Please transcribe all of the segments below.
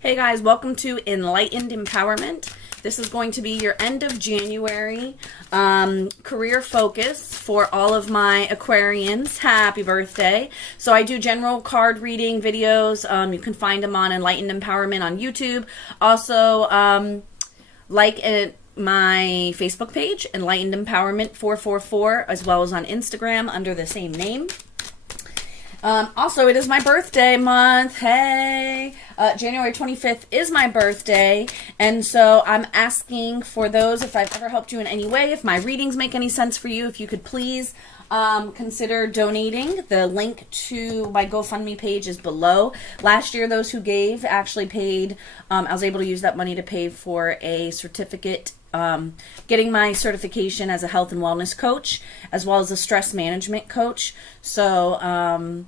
Hey guys, welcome to Enlightened Empowerment. This is going to be your end of January career focus for all of my Aquarians. Happy birthday. So I do general card reading videos. You can find them on Enlightened Empowerment on YouTube. Also, my Facebook page, Enlightened Empowerment 444, as well as on Instagram under the same name. Also, it is my birthday month. Hey! January 25th is my birthday, and so I'm asking for those, if I've ever helped you in any way, if my readings make any sense for you, if you could please consider donating. The link to my GoFundMe page is below. Last year, those who gave actually paid, I was able to use that money to pay for a certificate, getting my certification as a health and wellness coach, as well as a stress management coach. So,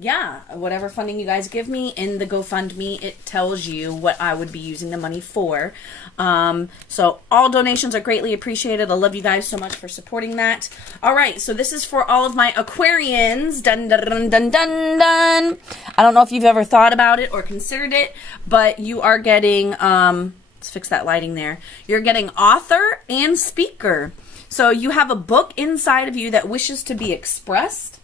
yeah, whatever funding you guys give me in the GoFundMe, it tells you what I would be using the money for. So all donations are greatly appreciated. I love you guys so much for supporting that. All right, so this is for all of my Aquarians. Dun, dun, dun, dun, dun, dun. I don't know if you've ever thought about it or considered it, but you are getting, let's fix that lighting there. You're getting author and speaker. So you have a book inside of you that wishes to be expressed.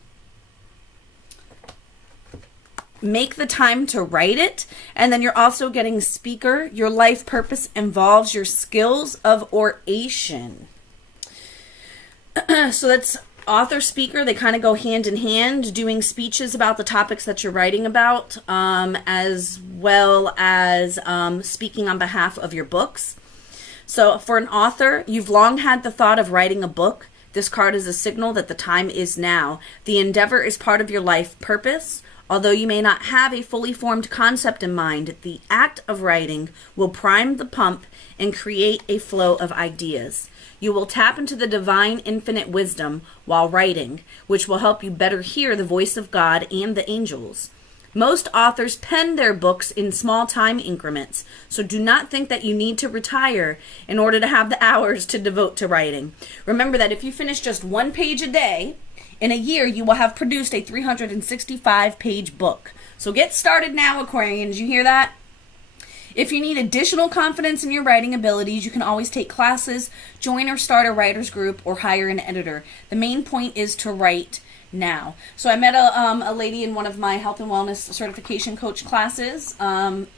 Make the time to write it. And then you're also getting speaker. Your life purpose involves your skills of oration. So that's author, speaker. They kind of go hand in hand, doing speeches about the topics that you're writing about, as well as speaking on behalf of your books. So for an author, you've long had the thought of writing a book. This card is a signal that the time is now. The endeavor is part of your life purpose. Although you may not have a fully formed concept in mind, the act of writing will prime the pump and create a flow of ideas. You will tap into the divine infinite wisdom while writing, which will help you better hear the voice of God and the angels. Most authors pen their books in small time increments, so do not think that you need to retire in order to have the hours to devote to writing. Remember that if you finish just one page a day, in a year, you will have produced a 365-page book. So get started now, Aquarians. You hear that? If you need additional confidence in your writing abilities, you can always take classes, join or start a writer's group, or hire an editor. The main point is to write now. So I met a lady in one of my health and wellness certification coach classes, and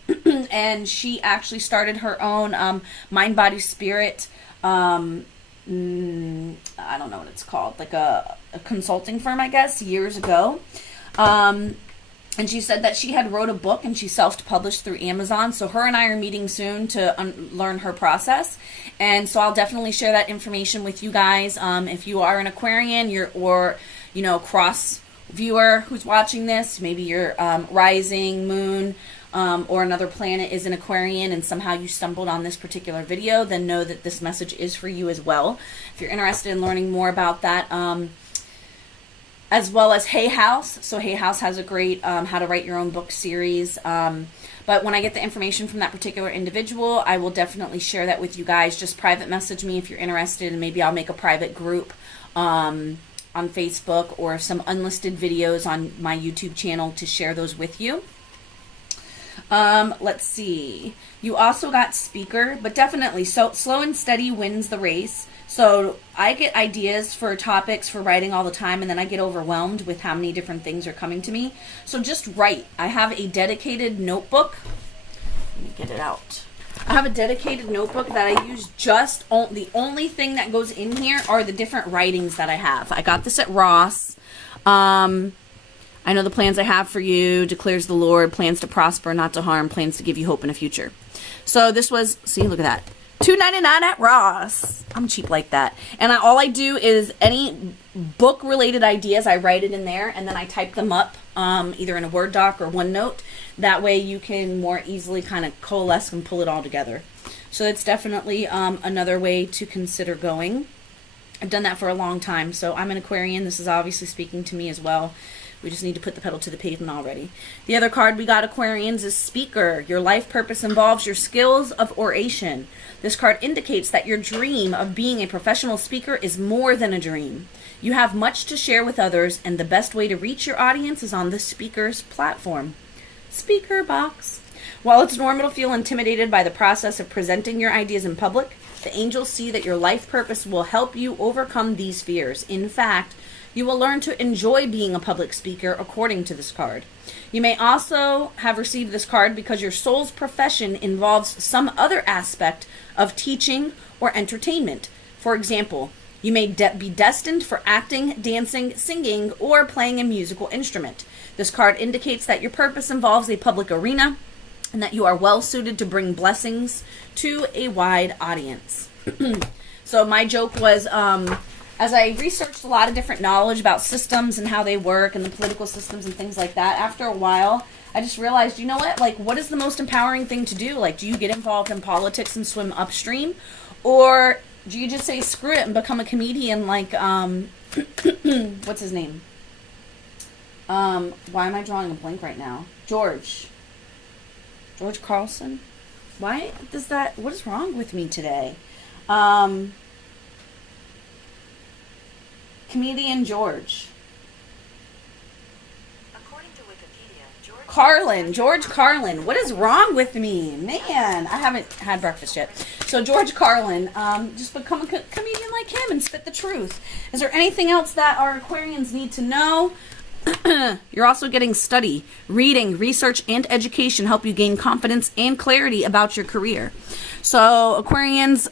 she actually started her own mind, body, spirit, I don't know what it's called, like a consulting firm, I guess, years ago. And she said that she had wrote a book and she self-published through Amazon. So her and I are meeting soon to learn her process. And so I'll definitely share that information with you guys. If you are an Aquarian, or cross viewer who's watching this, maybe your rising moon or another planet is an Aquarian and somehow you stumbled on this particular video, then know that this message is for you as well. If you're interested in learning more about that, as well as Hay House. So Hay House has a great how to write your own book series. But when I get the information from that particular individual, I will definitely share that with you guys. Just private message me if you're interested, and maybe I'll make a private group on Facebook or some unlisted videos on my YouTube channel to share those with you. Let's see. You also got speaker, but definitely slow and steady wins the race. So I get ideas for topics for writing all the time, and then I get overwhelmed with how many different things are coming to me. So just write. I have a dedicated notebook. Let me get it out. I have a dedicated notebook that I use the only thing that goes in here are the different writings that I have. I got this at Ross. I know the plans I have for you, declares the Lord, plans to prosper, not to harm, plans to give you hope in a future. So this was, see, look at that. $2.99 at Ross. I'm cheap like that. And all I do is any book-related ideas, I write it in there, and then I type them up either in a Word doc or OneNote. That way you can more easily kind of coalesce and pull it all together. So it's definitely another way to consider going. I've done that for a long time. So I'm an Aquarian. This is obviously speaking to me as well. We just need to put the pedal to the pavement already. The other card we got, Aquarians, is speaker. Your life purpose involves your skills of oration. This card indicates that your dream of being a professional speaker is more than a dream. You have much to share with others, and the best way to reach your audience is on the speaker's platform. Speaker box. While it's normal to feel intimidated by the process of presenting your ideas in public, the angels see that your life purpose will help you overcome these fears. In fact, you will learn to enjoy being a public speaker according to this card. You may also have received this card because your soul's profession involves some other aspect of teaching or entertainment. For example, you may be destined for acting, dancing, singing, or playing a musical instrument. This card indicates that your purpose involves a public arena and that you are well suited to bring blessings to a wide audience. So my joke was, as I researched a lot of different knowledge about systems and how they work and the political systems and things like that, after a while, I just realized, you know what? Like, what is the most empowering thing to do? Like, do you get involved in politics and swim upstream? Or do you just say screw it and become a comedian like, what's his name? Why am I drawing a blank right now? George Carlson? Why does that, what is wrong with me today? Comedian George. According to Wikipedia, George Carlin. What is wrong with me? Man, I haven't had breakfast yet. So George Carlin, just become a comedian like him and spit the truth. Is there anything else that our Aquarians need to know? You're also getting study, reading, research, and education help you gain confidence and clarity about your career. So Aquarians,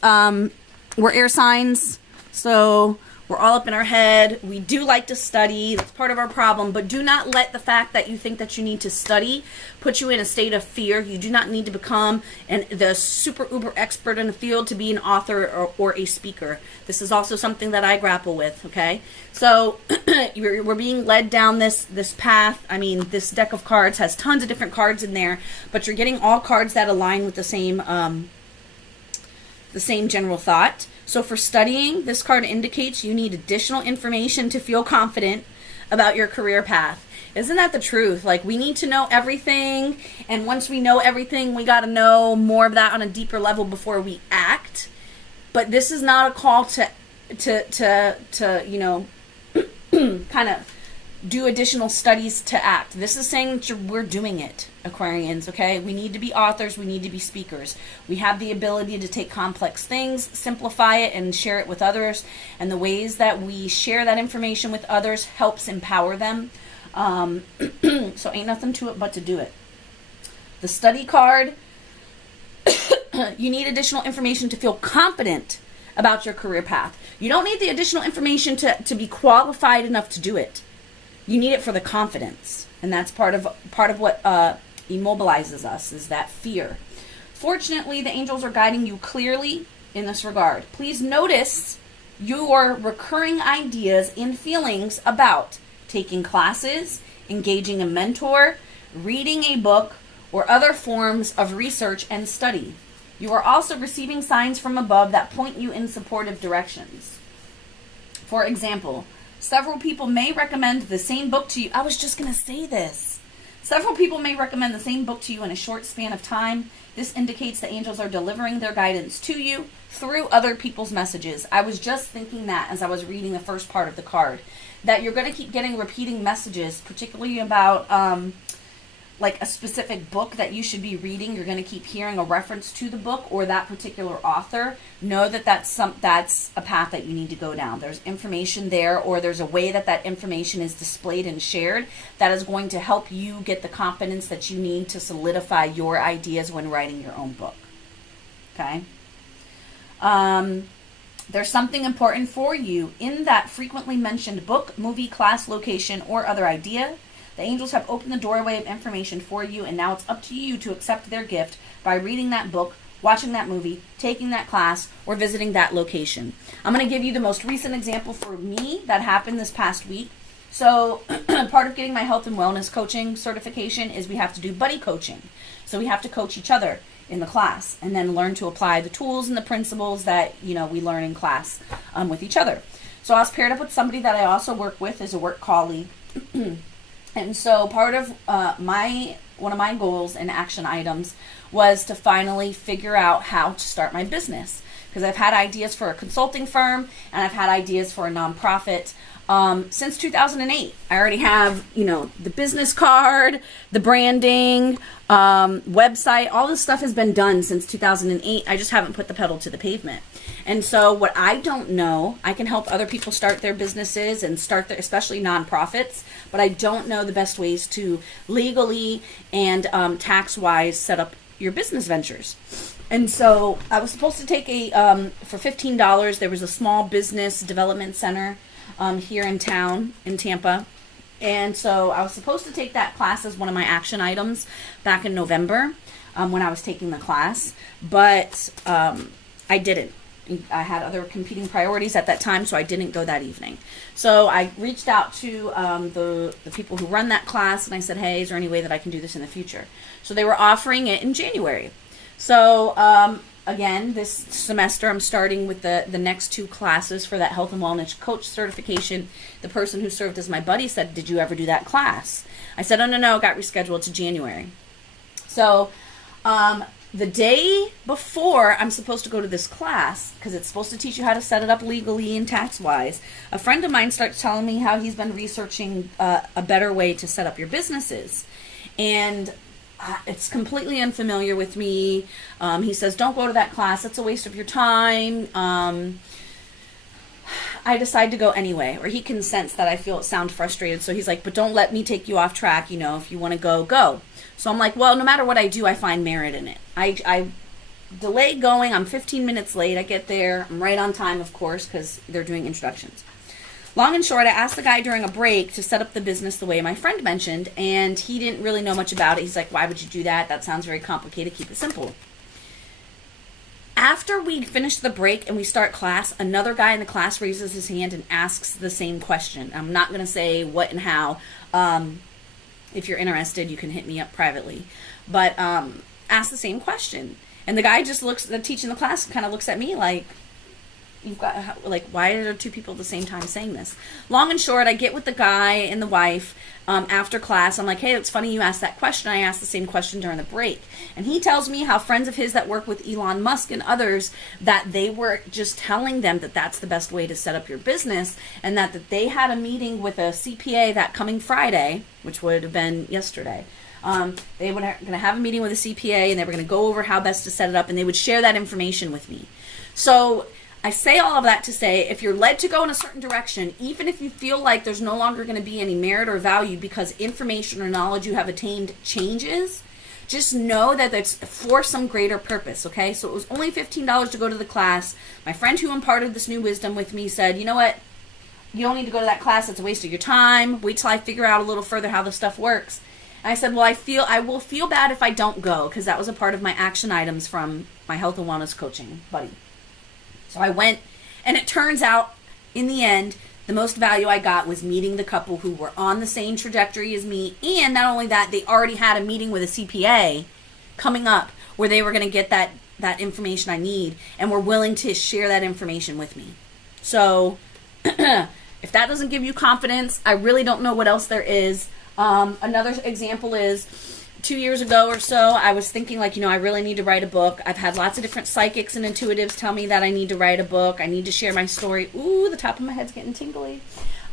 we're air signs, so we're all up in our head. We do like to study. That's part of our problem. But do not let the fact that you think that you need to study put you in a state of fear. You do not need to become the super uber expert in the field to be an author or a speaker. This is also something that I grapple with, okay? So we're being led down this path. I mean, this deck of cards has tons of different cards in there, but you're getting all cards that align with the same general thought. So for studying, this card indicates you need additional information to feel confident about your career path. Isn't that the truth? Like, we need to know everything, and once we know everything, we got to know more of that on a deeper level before we act. But this is not a call to you know, kind of do additional studies to act. This is saying that we're doing it, Aquarians, okay? We need to be authors. We need to be speakers. We have the ability to take complex things, simplify it, and share it with others. And the ways that we share that information with others helps empower them. So ain't nothing to it but to do it. The study card, you need additional information to feel confident about your career path. You don't need the additional information to be qualified enough to do it. You need it for the confidence, and that's part of what immobilizes us, is that fear. Fortunately, the angels are guiding you clearly in this regard. Please notice your recurring ideas and feelings about taking classes, engaging a mentor, reading a book, or other forms of research and study. You are also receiving signs from above that point you in supportive directions. For example, several people may recommend the same book to you. I was just going to say this. Several people may recommend the same book to you in a short span of time. This indicates the angels are delivering their guidance to you through other people's messages. I was just thinking that as I was reading the first part of the card, that you're going to keep getting repeating messages, particularly about like a specific book that you should be reading. You're going to keep hearing a reference to the book or that particular author. Know that that's a path that you need to go down. There's information there, or there's a way that information is displayed and shared that is going to help you get the confidence that you need to solidify your ideas when writing your own book. Okay? There's something important for you in that frequently mentioned book, movie, class, location, or other idea. The angels have opened the doorway of information for you, and now it's up to you to accept their gift by reading that book, watching that movie, taking that class, or visiting that location. I'm going to give you the most recent example for me that happened this past week. So part of getting my health and wellness coaching certification is we have to do buddy coaching. So we have to coach each other in the class and then learn to apply the tools and the principles that, you know, we learn in class with each other. So I was paired up with somebody that I also work with as a work colleague. And so part of one of my goals and action items was to finally figure out how to start my business. Because I've had ideas for a consulting firm and I've had ideas for a nonprofit. since 2008. I already have, the business card, the branding, website, all this stuff has been done since 2008. I just haven't put the pedal to the pavement. And so what I don't know, I can help other people start their businesses and start their, especially nonprofits, but I don't know the best ways to legally and tax-wise set up your business ventures. And so I was supposed to take for $15, there was a small business development center here in town, in Tampa. And so I was supposed to take that class as one of my action items back in November when I was taking the class, but I didn't. I had other competing priorities at that time, so I didn't go that evening. So I reached out to the people who run that class, and I said, hey, is there any way that I can do this in the future? So they were offering it in January. So again, this semester I'm starting with the next 2 classes for that health and wellness coach certification. The person who served as my buddy said, did you ever do that class? I said, oh, no, it got rescheduled to January. So the day before I'm supposed to go to this class, because it's supposed to teach you how to set it up legally and tax-wise, a friend of mine starts telling me how he's been researching a better way to set up your businesses. And it's completely unfamiliar with me. He says, don't go to that class. It's a waste of your time. I decide to go anyway, or he can sense that I sound frustrated. So he's like, but don't let me take you off track. If you want to go, go. So I'm like, well, no matter what I do, I find merit in it. I delay going. I'm 15 minutes late. I get there. I'm right on time, of course, because they're doing introductions. Long and short, I asked the guy during a break to set up the business the way my friend mentioned, and he didn't really know much about it. He's like, why would you do that? That sounds very complicated. Keep it simple. After we finish the break and we start class, another guy in the class raises his hand and asks the same question. I'm not going to say what and how. If you're interested, you can hit me up privately. But ask the same question. And the guy just teaching the class kind of looks at me like, why are there 2 people at the same time saying this? Long and short, I get with the guy and the wife after class. I'm like, hey, it's funny you asked that question. I asked the same question during the break. And he tells me how friends of his that work with Elon Musk and others, that they were just telling them that that's the best way to set up your business, and that they had a meeting with a CPA that coming Friday, which would have been yesterday. They were going to have a meeting with a CPA, and they were going to go over how best to set it up, and they would share that information with me. So I say all of that to say, if you're led to go in a certain direction, even if you feel like there's no longer going to be any merit or value because information or knowledge you have attained changes, just know that it's for some greater purpose, okay? So it was only $15 to go to the class. My friend who imparted this new wisdom with me said, you know what? You don't need to go to that class. It's a waste of your time. Wait till I figure out a little further how this stuff works. And I said, well, I will feel bad if I don't go, because that was a part of my action items from my health and wellness coaching buddy. So I went, and it turns out, in the end, the most value I got was meeting the couple who were on the same trajectory as me, and not only that, they already had a meeting with a CPA coming up where they were going to get that information I need, and were willing to share that information with me. So if that doesn't give you confidence, I really don't know what else there is. Another example is 2 years ago or so, I was thinking I really need to write a book. I've had lots of different psychics and intuitives tell me that I need to write a book. I need to share my story. Ooh, the top of my head's getting tingly.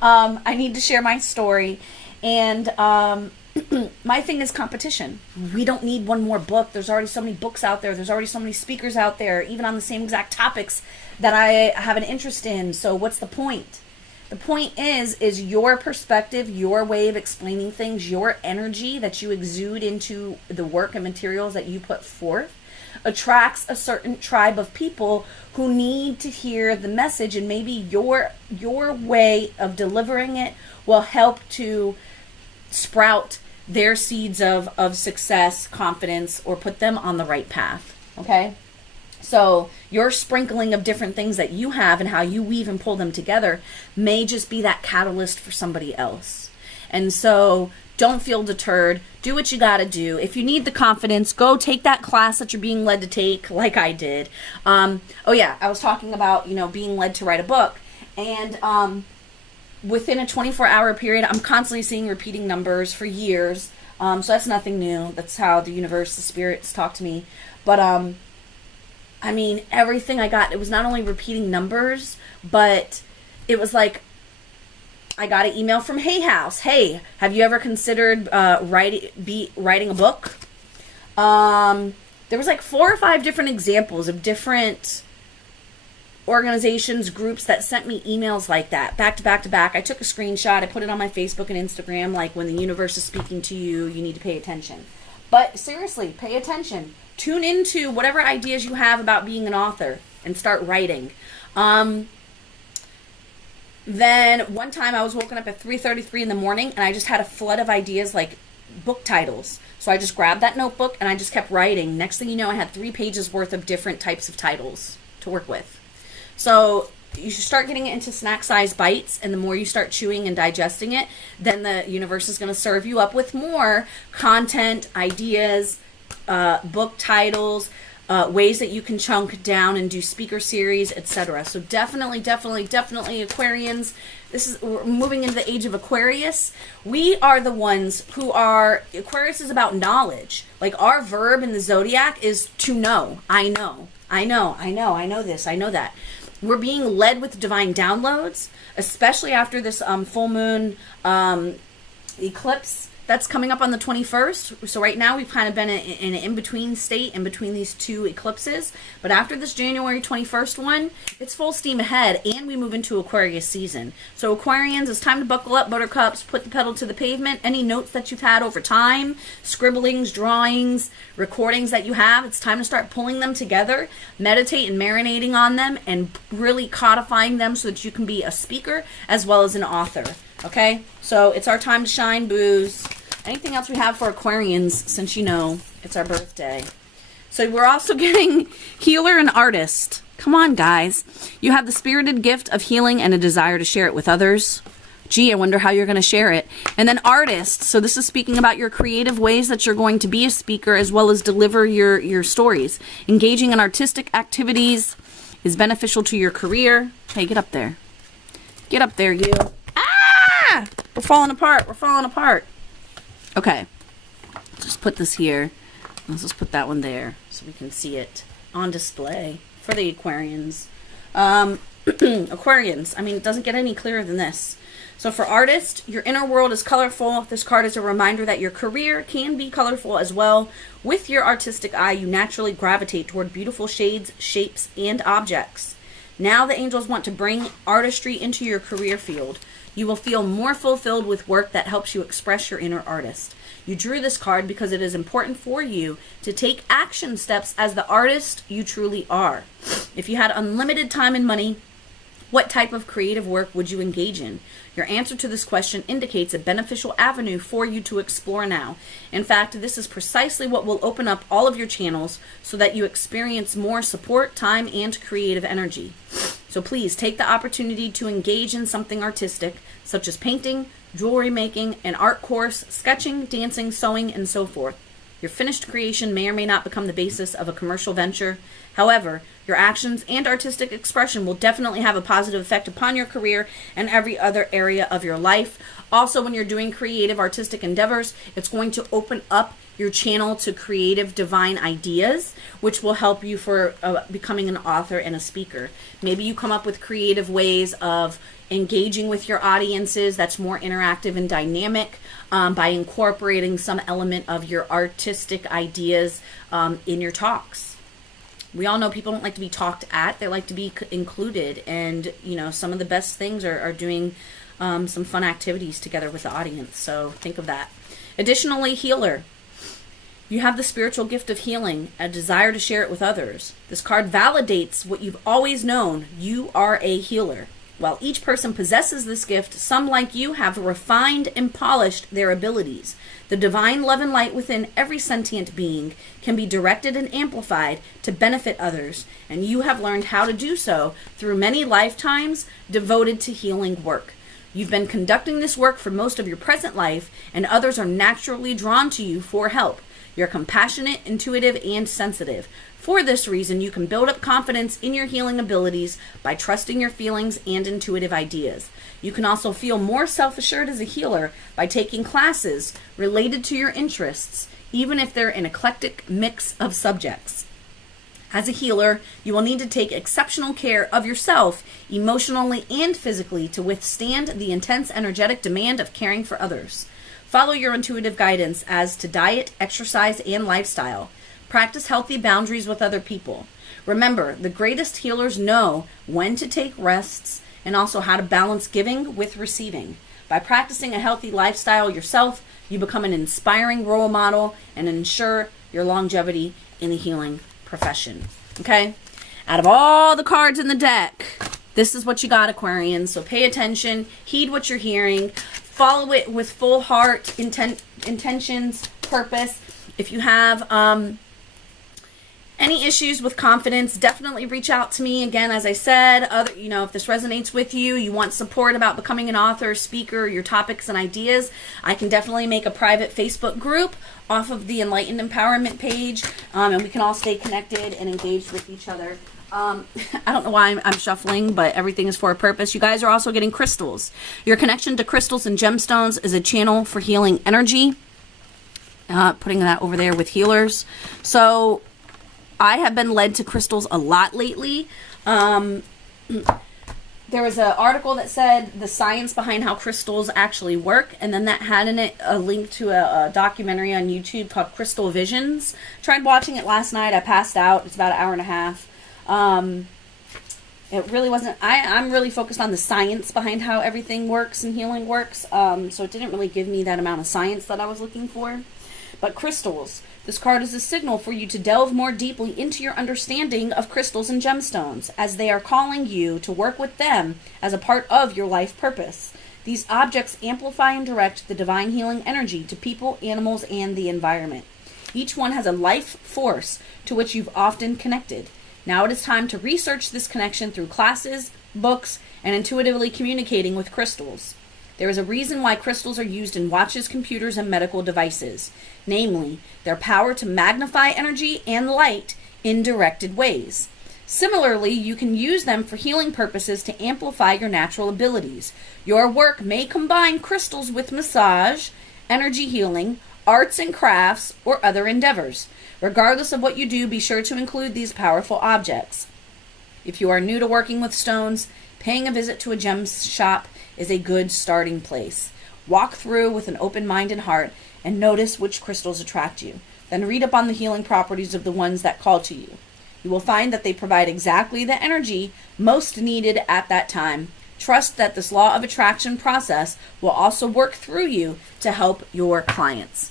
I need to share my story. And my thing is competition. We don't need one more book. There's already so many books out there. There's already so many speakers out there, even on the same exact topics that I have an interest in. So what's the point? The point is your perspective, your way of explaining things, your energy that you exude into the work and materials that you put forth attracts a certain tribe of people who need to hear the message, and maybe your way of delivering it will help to sprout their seeds of success, confidence, or put them on the right path, okay? So your sprinkling of different things that you have and how you weave and pull them together may just be that catalyst for somebody else. And so don't feel deterred. Do what you got to do. If you need the confidence, go take that class that you're being led to take, like I did. I was talking about, being led to write a book. And within a 24-hour period, I'm constantly seeing repeating numbers for years. So that's nothing new. That's how the universe, the spirits talk to me. But everything I got, it was not only repeating numbers, but it was like I got an email from Hay House. Hey, have you ever considered writing a book? There was like 4 or 5 different examples of different organizations, groups that sent me emails like that, back to back to back. I took a screenshot. I put it on my Facebook and Instagram. Like, when the universe is speaking to you, you need to pay attention. But seriously, pay attention. Tune into whatever ideas you have about being an author and start writing. Then one time I was woken up at 3:33 in the morning and I just had a flood of ideas, like book titles. So I just grabbed that notebook and I just kept writing. Next thing you know, I had 3 pages worth of different types of titles to work with. So you should start getting it into snack-sized bites, and the more you start chewing and digesting it, then the universe is going to serve you up with more content, ideas, book titles, ways that you can chunk down and do speaker series, etc. So definitely, Aquarians. We're moving into the age of Aquarius. We are the ones who are, Aquarius is about knowledge. Like, our verb in the zodiac is to know. I know this, I know that. We're being led with divine downloads, especially after this full moon eclipse that's coming up on the 21st. So right now we've kind of been in an in-between state in between these 2 eclipses. But after this January 21st one, it's full steam ahead, and we move into Aquarius season. So Aquarians, it's time to buckle up, buttercups, put the pedal to the pavement. Any notes that you've had over time, scribblings, drawings, recordings that you have, it's time to start pulling them together, meditate and marinating on them, and really codifying them so that you can be a speaker as well as an author. Okay, so it's our time to shine, booze. Anything else we have for Aquarians, since you know it's our birthday? So we're also getting healer and artist. Come on, guys. You have the spirited gift of healing and a desire to share it with others. Gee, I wonder how you're going to share it. And then artist. So this is speaking about your creative ways that you're going to be a speaker as well as deliver your stories. Engaging in artistic activities is beneficial to your career. Hey, get up there. Get up there, you. We're falling apart. Okay. Just put this here. Let's just put that one there so we can see it on display for the Aquarians. Aquarians, I mean, it doesn't get any clearer than this. So for artists, your inner world is colorful. This card is a reminder that your career can be colorful as well. With your artistic eye, you naturally gravitate toward beautiful shades, shapes, and objects. Now the angels want to bring artistry into your career field. You will feel more fulfilled with work that helps you express your inner artist. You drew this card because it is important for you to take action steps as the artist you truly are. If you had unlimited time and money, what type of creative work would you engage in? Your answer to this question indicates a beneficial avenue for you to explore now. In fact, this is precisely what will open up all of your channels so that you experience more support, time, and creative energy. So please take the opportunity to engage in something artistic, such as painting, jewelry making, an art course, sketching, dancing, sewing, and so forth. Your finished creation may or may not become the basis of a commercial venture. However, your actions and artistic expression will definitely have a positive effect upon your career and every other area of your life. Also, when you're doing creative artistic endeavors, it's going to open up your channel to creative divine ideas, which will help you for becoming an author and a speaker. Maybe you come up with creative ways of engaging with your audiences that's more interactive and dynamic by incorporating some element of your artistic ideas in your talks. We all know people don't like to be talked at, they like to be included, and you know, some of the best things are doing some fun activities together with the audience, so think of that. Additionally, healer. You have the spiritual gift of healing, a desire to share it with others. This card validates what you've always known. You are a healer. While each person possesses this gift, some, like you, have refined and polished their abilities. The divine love and light within every sentient being can be directed and amplified to benefit others, and you have learned how to do so through many lifetimes devoted to healing work. You've been conducting this work for most of your present life, and others are naturally drawn to you for help. You're compassionate, intuitive, and sensitive. For this reason, you can build up confidence in your healing abilities by trusting your feelings and intuitive ideas. You can also feel more self-assured as a healer by taking classes related to your interests, even if they're an eclectic mix of subjects. As a healer, you will need to take exceptional care of yourself, emotionally and physically, to withstand the intense energetic demand of caring for others. Follow your intuitive guidance as to diet, exercise, and lifestyle. Practice healthy boundaries with other people. Remember, the greatest healers know when to take rests and also how to balance giving with receiving. By practicing a healthy lifestyle yourself, you become an inspiring role model and ensure your longevity in the healing profession. Okay? Out of all the cards in the deck, this is what you got, Aquarians. So pay attention, heed what you're hearing, follow it with full heart, intentions, purpose. If you have any issues with confidence, definitely reach out to me. Again, as I said, if this resonates with you, you want support about becoming an author, speaker, your topics and ideas, I can definitely make a private Facebook group off of the Enlightened Empowerment page, and we can all stay connected and engaged with each other. I don't know why I'm shuffling, but everything is for a purpose. You guys are also getting crystals. Your connection to crystals and gemstones is a channel for healing energy. Putting that over there with healers. So I have been led to crystals a lot lately. There was an article that said the science behind how crystals actually work, and then that had in it a link to a documentary on YouTube called Crystal Visions. Tried watching it last night. I passed out. It's about an hour and a half. It really wasn't, I'm really focused on the science behind how everything works and healing works. So it didn't really give me that amount of science that I was looking for. But crystals. This card is a signal for you to delve more deeply into your understanding of crystals and gemstones, as they are calling you to work with them as a part of your life purpose. These objects amplify and direct the divine healing energy to people, animals, and the environment. Each one has a life force to which you've often connected. Now it is time to research this connection through classes, books, and intuitively communicating with crystals. There is a reason why crystals are used in watches, computers, and medical devices, namely, their power to magnify energy and light in directed ways. Similarly, you can use them for healing purposes to amplify your natural abilities. Your work may combine crystals with massage, energy healing, arts and crafts, or other endeavors. Regardless of what you do, be sure to include these powerful objects. If you are new to working with stones, paying a visit to a gem shop is a good starting place. Walk through with an open mind and heart and notice which crystals attract you. Then read up on the healing properties of the ones that call to you. You will find that they provide exactly the energy most needed at that time. Trust that this law of attraction process will also work through you to help your clients.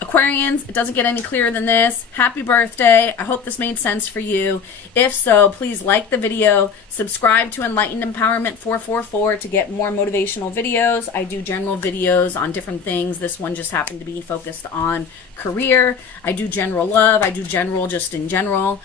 Aquarians, it doesn't get any clearer than this. Happy birthday. I hope this made sense for you. If so, please like the video, subscribe to Enlightened Empowerment 444 to get more motivational videos. I do general videos on different things. This one just happened to be focused on career. I do general love. I do general just in general.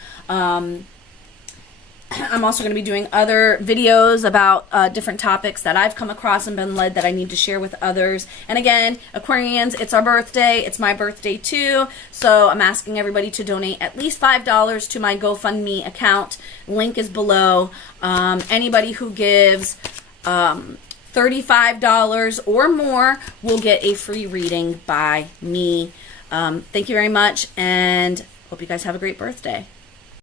I'm also going to be doing other videos about different topics that I've come across and been led that I need to share with others. And again, Aquarians, it's our birthday. It's my birthday too. So I'm asking everybody to donate at least $5 to my GoFundMe account. Link is below. Anybody who gives $35 or more will get a free reading by me. Thank you very much, and hope you guys have a great birthday.